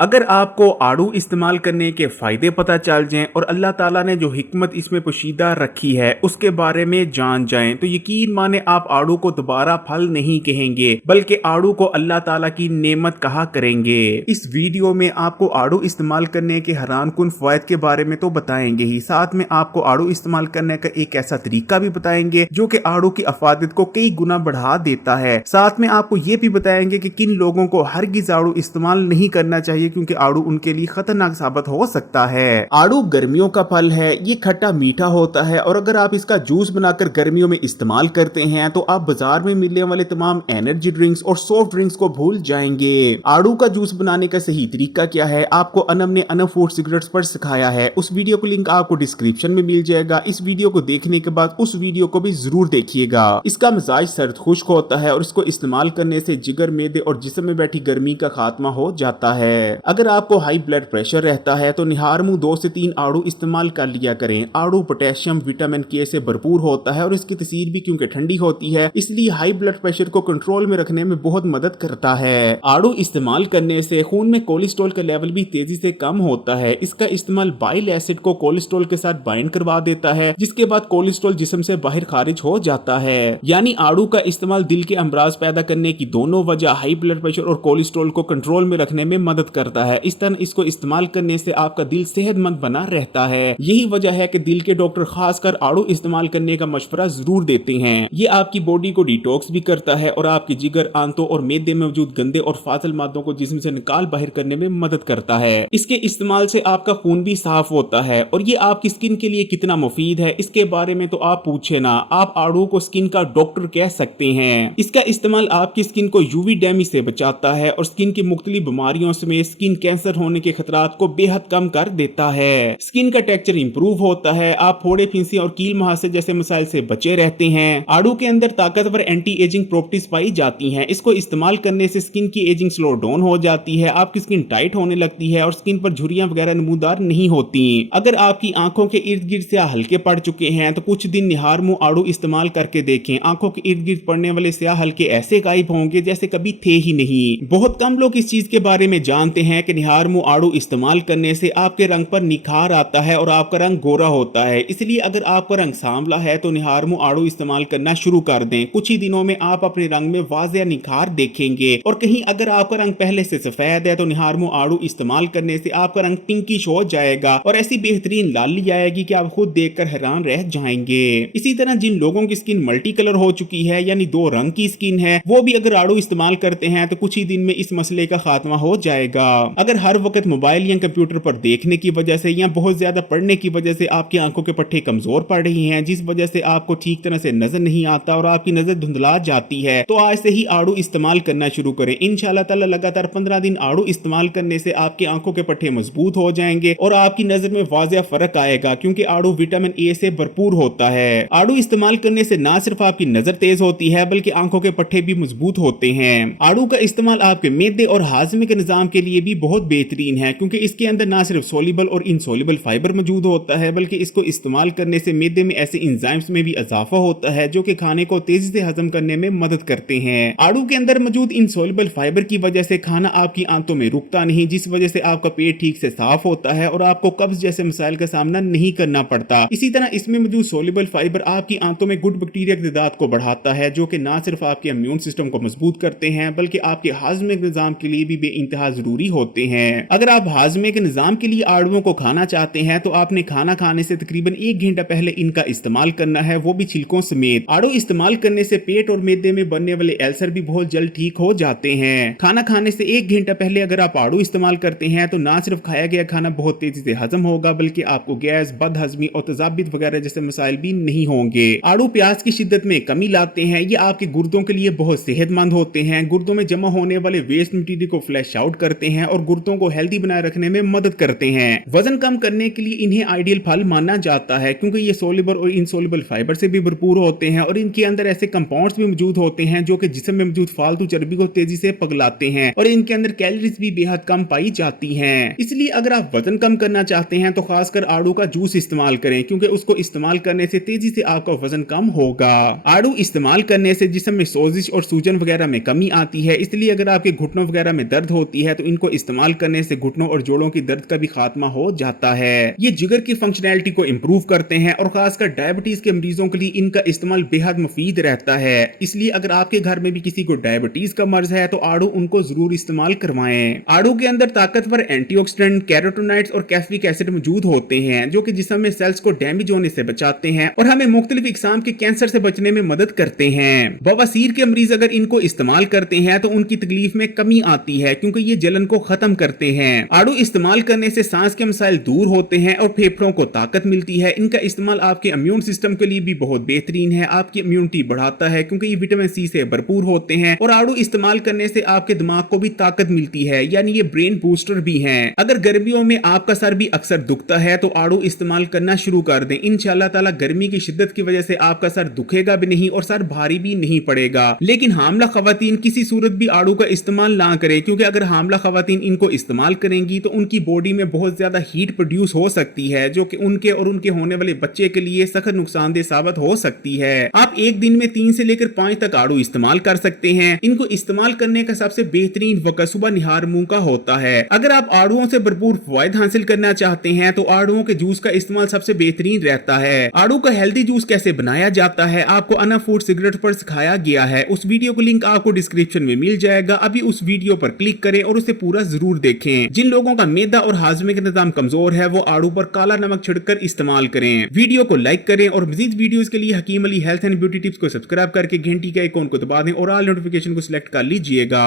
अगर आपको आड़ू इस्तेमाल करने के फ़ायदे पता चल जाएं और अल्लाह ताला ने जो हिकमत इसमें पोशीदा रखी है उसके बारे में जान जाएं तो यकीन माने आप आड़ू को दोबारा फल नहीं कहेंगे बल्कि आड़ू को अल्लाह ताला की नेमत कहा करेंगे। इस वीडियो में आपको आड़ू इस्तेमाल करने के हैरान कुन फ़वाइद के बारे में तो बताएंगे ही, साथ में आपको आड़ू इस्तेमाल करने का एक ऐसा तरीका भी बताएंगे जो कि आड़ू की अफादत को कई गुना बढ़ा देता है। साथ में आपको ये भी बताएंगे कि किन लोगों को हरगिज़ आड़ू इस्तेमाल नहीं करना चाहिए क्योंकि आड़ू उनके लिए खतरनाक साबित हो सकता है। आड़ू गर्मियों का फल है, ये खट्टा मीठा होता है और अगर आप इसका जूस बनाकर गर्मियों में इस्तेमाल करते हैं तो आप बाजार में मिलने वाले तमाम एनर्जी ड्रिंक्स और सॉफ्ट ड्रिंक्स को भूल जाएंगे। आड़ू का जूस बनाने का सही तरीका क्या है आपको अनम ने अनम फूड सीक्रेट्स पर सिखाया है। उस वीडियो को लिंक आपको डिस्क्रिप्शन में मिल जाएगा। इस वीडियो को देखने के बाद उस वीडियो को भी जरूर देखिएगा। इसका मिजाज सर्द खुश्क होता है और इसको इस्तेमाल करने से जिगर, मैदे और जिस्म में बैठी गर्मी का खात्मा हो जाता है। अगर आपको हाई ब्लड प्रेशर रहता है तो निहार मुंह 2 से 3 आड़ू इस्तेमाल कर लिया करें। आड़ू पोटेशियम, विटामिन के से भरपूर होता है और इसकी तासीर भी क्योंकि ठंडी होती है इसलिए हाई ब्लड प्रेशर को कंट्रोल में रखने में बहुत मदद करता है। आड़ू इस्तेमाल करने से खून में कोलेस्ट्रॉल का लेवल भी तेजी से कम होता है। इसका इस्तेमाल बाइल एसिड को कोलेस्ट्रॉल के साथ बाइंड करवा देता है जिसके बाद कोलेस्ट्रॉल जिस्म से बाहर खारिज हो जाता है। यानी आड़ू का इस्तेमाल दिल के अमराज पैदा करने की दोनों वजह हाई ब्लड प्रेशर और कोलेस्ट्रॉल को कंट्रोल में रखने में मदद करता है। इस तरह इसको इस्तेमाल करने से आपका दिल सेहतमंद बना रहता है। यही वजह है कि दिल के डॉक्टर खासकर आड़ू इस्तेमाल करने का मशवरा जरूर देते हैं। ये आपकी बॉडी को डिटॉक्स भी करता है और आपकी जिगर, आंतों और मैदे में मौजूद गंदे और फाजिल मादों को जिस्म से निकाल बाहर करने में मदद करता है। इसके इस्तेमाल से आपका खून भी साफ होता है और ये आपकी स्किन के लिए कितना मुफीद है इसके बारे में तो आप पूछे ना, आप आड़ू को स्किन का डॉक्टर कह सकते हैं। इसका इस्तेमाल आपकी स्किन को यूवी डैमेज से बचाता है और स्किन की मुख्तलिफ बीमारियों में स्किन कैंसर होने के खतरात को बेहद कम कर देता है। स्किन का टेक्सचर इंप्रूव होता है, आप फोड़े, फिंसी और कील मुहासे जैसे मसाइल से बचे रहते हैं। आड़ू के अंदर ताकतवर एंटी एजिंग प्रॉपर्टीज पाई जाती हैं। इसको इस्तेमाल करने से स्किन की एजिंग स्लो डाउन हो जाती है, आपकी स्किन टाइट होने लगती है और स्किन पर झुर्रियां वगैरह नमूदार नहीं होती। अगर आपकी आंखों के इर्द गिर्द स्याह हल्के पड़ चुके हैं तो कुछ दिन निहार मुंह आड़ू इस्तेमाल करके देखें। आंखों के इर्द गिर्द पड़ने वाले स्याह हल्के ऐसे गायब होंगे जैसे कभी थे ही नहीं। बहुत कम लोग इस चीज के बारे में जानते हैं कि निहार मुंह आड़ू इस्तेमाल करने से आपके रंग पर निखार आता है और आपका रंग गोरा होता है। इसलिए अगर आपका रंग सांवला है तो निहार मुंह आड़ू इस्तेमाल करना शुरू कर दें। कुछ ही दिनों में आप अपने रंग में वाज़ेह निखार देखेंगे। और कहीं अगर आपका रंग पहले से सफेद है तो निहार मुंह आड़ू इस्तेमाल करने से आपका रंग पिंकिश हो जाएगा और ऐसी बेहतरीन लाली आएगी कि आप खुद देखकर हैरान रह जाएंगे। इसी तरह जिन लोगों की स्किन मल्टी कलर हो चुकी है यानी 2 रंग की स्किन है वो भी अगर आड़ू इस्तेमाल करते हैं तो कुछ ही दिन में इस मसले का खात्मा हो जाएगा। अगर हर वक्त मोबाइल या कंप्यूटर पर देखने की वजह से या बहुत ज्यादा पढ़ने की वजह से आपकी आंखों के पट्टे कमजोर पड़ रही हैं जिस वजह से आपको ठीक तरह से नजर नहीं आता और आपकी नजर धुंधला जाती है तो आज से ही आड़ू इस्तेमाल करना शुरू करें। इंशाल्लाह ताला लगातार 15 दिन आड़ू इस्तेमाल करने से आपकी आंखों के पट्टे मजबूत हो जाएंगे और आपकी नजर में वाज़ेह फर्क आएगा क्योंकि आड़ू विटामिन ए से भरपूर होता है। आड़ू इस्तेमाल करने से ना सिर्फ आपकी नजर तेज होती है बल्कि आंखों के पट्टे भी मजबूत होते हैं। आड़ू का इस्तेमाल आपके मैदे और हाजमे के निजाम के लिए भी बहुत बेहतरीन है क्योंकि इसके अंदर ना सिर्फ सोल्यूबल और इनसोल्यूबल फाइबर मौजूद होता है बल्कि इसको इस्तेमाल करने से मैदे में ऐसे एंजाइम्स में भी इजाफा होता है जो कि खाने को तेजी से हजम करने में मदद करते हैं। आड़ू के अंदर मौजूद इनसोल्यूबल फाइबर की वजह से खाना आपकी आंतों में रुकता नहीं जिस वजह से आपका पेट ठीक से साफ होता है और आपको कब्ज जैसे मसाइल का सामना नहीं करना पड़ता। इसी तरह इसमें मौजूद सोल्यूबल फाइबर आपकी आंतों में गुड बैक्टीरिया की तादाद को बढ़ाता है जो कि ना सिर्फ आपके इम्यून सिस्टम को मजबूत करते हैं बल्कि आपके हाजमे के निजाम के लिए भी बेइंतहा जरूरी होते हैं। अगर आप हाजमे के निजाम के लिए आड़ूओं को खाना चाहते हैं तो आपने खाना खाने से तकरीबन 1 घंटा पहले इनका इस्तेमाल करना है, वो भी छिलकों समेत। आड़ू इस्तेमाल करने से पेट और मैदे में बनने वाले अल्सर भी बहुत जल्द ठीक हो जाते हैं। खाना खाने से 1 घंटा पहले अगर आप आड़ू इस्तेमाल करते हैं तो ना सिर्फ खाया गया खाना बहुत तेजी से हजम होगा बल्कि आपको गैस, बदहजमी और तजाबियत वगैरह जैसे मसाइल भी नहीं होंगे। आड़ू प्याज की शिद्दत में कमी लाते हैं, ये आपके गुर्दों के लिए बहुत सेहतमंद होते हैं। गुर्दों में जमा होने वाले वेस्ट मटीरियल को फ्लैश आउट करते हैं और गुर्दों को हेल्दी बनाए रखने में मदद करते हैं। वजन कम करने के लिए इन्हें आइडियल फल माना जाता है क्योंकि ये सोल्यूबल और इनसोल्यूबल फाइबर से भी भरपूर होते हैं और इनके अंदर ऐसे कंपाउंड्स भी मौजूद होते हैं जो कि जिस्म में मौजूद फालतू चर्बी को तेजी से पगलाते हैं और इनके अंदर कैलोरीज भी बेहद कम पाई जाती हैं। इसलिए अगर आप वजन कम करना चाहते हैं तो खासकर आड़ू का जूस इस्तेमाल करें क्योंकि उसको इस्तेमाल करने से तेजी से आपका वजन कम होगा। आड़ू इस्तेमाल करने से जिस्म में सोजिश और सूजन वगैरह में कमी आती है, इसलिए अगर आपके घुटनों वगैरह में दर्द होती है तो इनको को इस्तेमाल करने से घुटनों और जोड़ों की दर्द का भी खात्मा हो जाता है। ये जिगर की फंक्शनैलिटी को इम्प्रूव करते हैं और खासकर डायबिटीज के मरीजों के लिए इनका इस्तेमाल बेहद मुफीद रहता है। इसलिए अगर आपके घर में भी किसी को डायबिटीज का मर्ज है तो आड़ू उनको जरूर इस्तेमाल करवाएं। आड़ू के अंदर ताकतवर एंटीऑक्सीडेंट, कैरोटीनॉइड्स और कैफिक एसिड मौजूद होते हैं जो कि जिस्म में सेल्स को डैमेज होने से बचाते हैं और हमें मुख्तलिफ इकसाम के कैंसर से बचने में मदद करते हैं। बवासीर के मरीज अगर इनको इस्तेमाल करते हैं तो उनकी तकलीफ में कमी आती है क्योंकि ये जलन को खत्म करते हैं। आड़ू इस्तेमाल करने से सांस के मसाइल दूर होते हैं और फेफड़ों को ताकत मिलती है। इनका इस्तेमाल आपके इम्यून सिस्टम के लिए भी बहुत बेहतरीन है, आपकी इम्यूनिटी बढ़ाता है क्योंकि ये विटामिन सी से भरपूर होते हैं और आड़ू इस्तेमाल करने से आपके दिमाग को भी ताकत मिलती है, यानी ये ब्रेन बूस्टर भी हैं। अगर गर्मियों में आपका सर भी अक्सर दुखता है तो आड़ू इस्तेमाल करना शुरू कर दें। इंशाअल्लाह ताला गर्मी की शिद्दत की वजह से आपका सर दुखेगा भी नहीं और सर भारी भी नहीं पड़ेगा। लेकिन हामला खवातीन किसी सूरत भी आड़ू का इस्तेमाल ना करें क्योंकि अगर हामला खवातीन इनको इस्तेमाल करेंगी तो उनकी बॉडी में बहुत ज्यादा हीट प्रोड्यूस हो सकती है जो कि उनके और उनके होने वाले बच्चे के लिए सख्त नुकसानदेह साबित हो सकती है। आप एक दिन में 3 से लेकर 5 तक आड़ू इस्तेमाल कर सकते हैं। इनको इस्तेमाल करने का सबसे बेहतरीन वक्त सुबह निहार मुंह का होता है। अगर आप आड़ुओं से भरपूर फवायद हासिल करना चाहते हैं तो आड़ुओं के जूस का इस्तेमाल सबसे बेहतरीन रहता है। आड़ू का हेल्दी जूस कैसे बनाया जाता है आपको अना फूड सिगरेट पर सिखाया गया है। उस वीडियो को लिंक आपको डिस्क्रिप्शन में मिल जाएगा। अभी उस वीडियो पर क्लिक करें और उसे पूरा जरूर देखें। जिन लोगों का मैदा और हाजमे का निजाम कमजोर है वो आड़ू पर काला नमक छिड़कर इस्तेमाल करें। वीडियो को लाइक करें और मजीद वीडियोस के लिए Hakim Ali health and beauty tips को सब्सक्राइब करके घंटी के आइकॉन को दबा दें और ऑल नोटिफिकेशन को सिलेक्ट कर लीजिएगा।